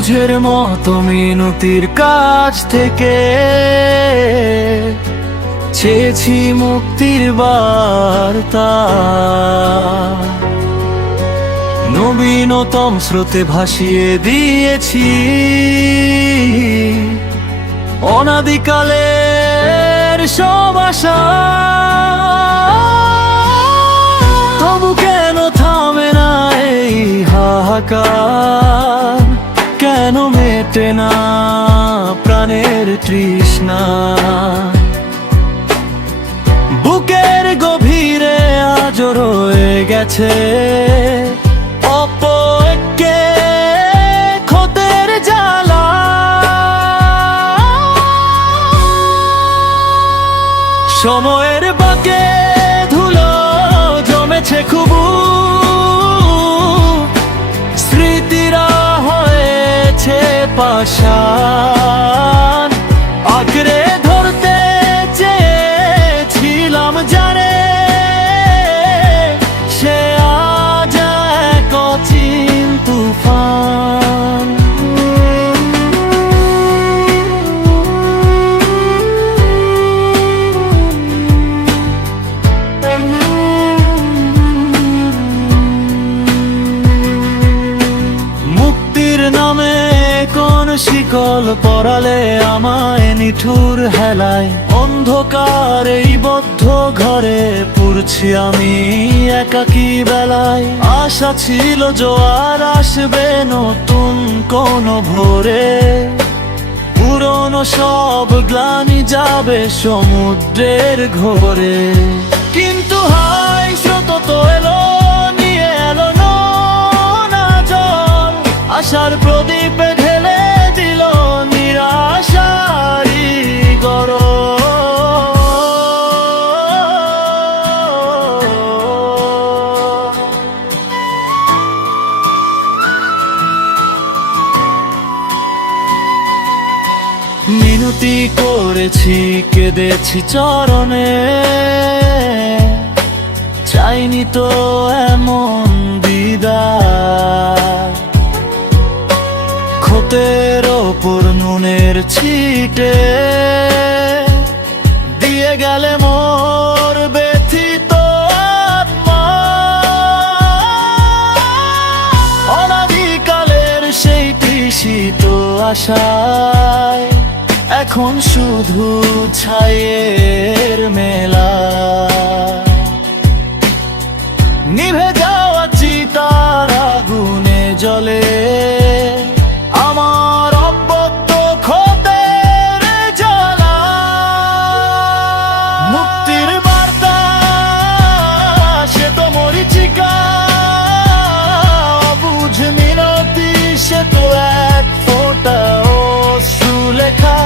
বুঝের মতো মিনতির কাছ থেকে চেয়েছি মুক্তির বার্তা, নবীনতম স্রোতে ভাসিয়ে দিয়েছি অনাদিকালের সব আশা। তবু কেন থামে না এই হাহাকার, কেন মেটে না প্রাণের তৃষ্ণা? বুকের গভীরে আজ রয়ে গেছে অপেক্ষে খোদের জ্বালা। সময়ের বাঁকে ধুলো জমেছে খুবু, স্মৃতিরা হয়েছে পাষাণ। আঁকড়ে ধরতে চেয়েছিলাম জানে, সে আজ এক অচিন তুফান। মুক্তির নামে কোন শিকল পরালে আমায় নিঠুর হেলায়, অন্ধকার এই বদ্ধ ঘরে পুরছি আমি একাকী বেলায়। আশা ছিল জোয়ার আসবে নতুন কোন ভোরে, পুরনো সব গ্লানি যাবে সমুদ্রের ঘোরে। কিন্তু হায় স্রোত তো এলো, নিয়ে এলো না জল, আশার প্রদীপে ঢেলে দিল নিরাশারি গরল। মিনতি করেছি কেঁদেছি চরণে, চাইনি তো এমন বিদায়। ক্ষতের ওপর নুনের ছিটে দিয়ে গেলে মোর ব্যথিত আত্মা। অনাদিকালের সেই তৃষিত আশায় এখন শুধু ছায়ের মেলা। নিভে যাওয়া চিতার আগুনে জ্বলে আমার অব্যক্ত ক্ষতের জ্বালা। মুক্তির বার্তা সে তো মরীচিকা, অবুঝ মিনতি সে তো এক ফোঁটা অশ্রু লেখা।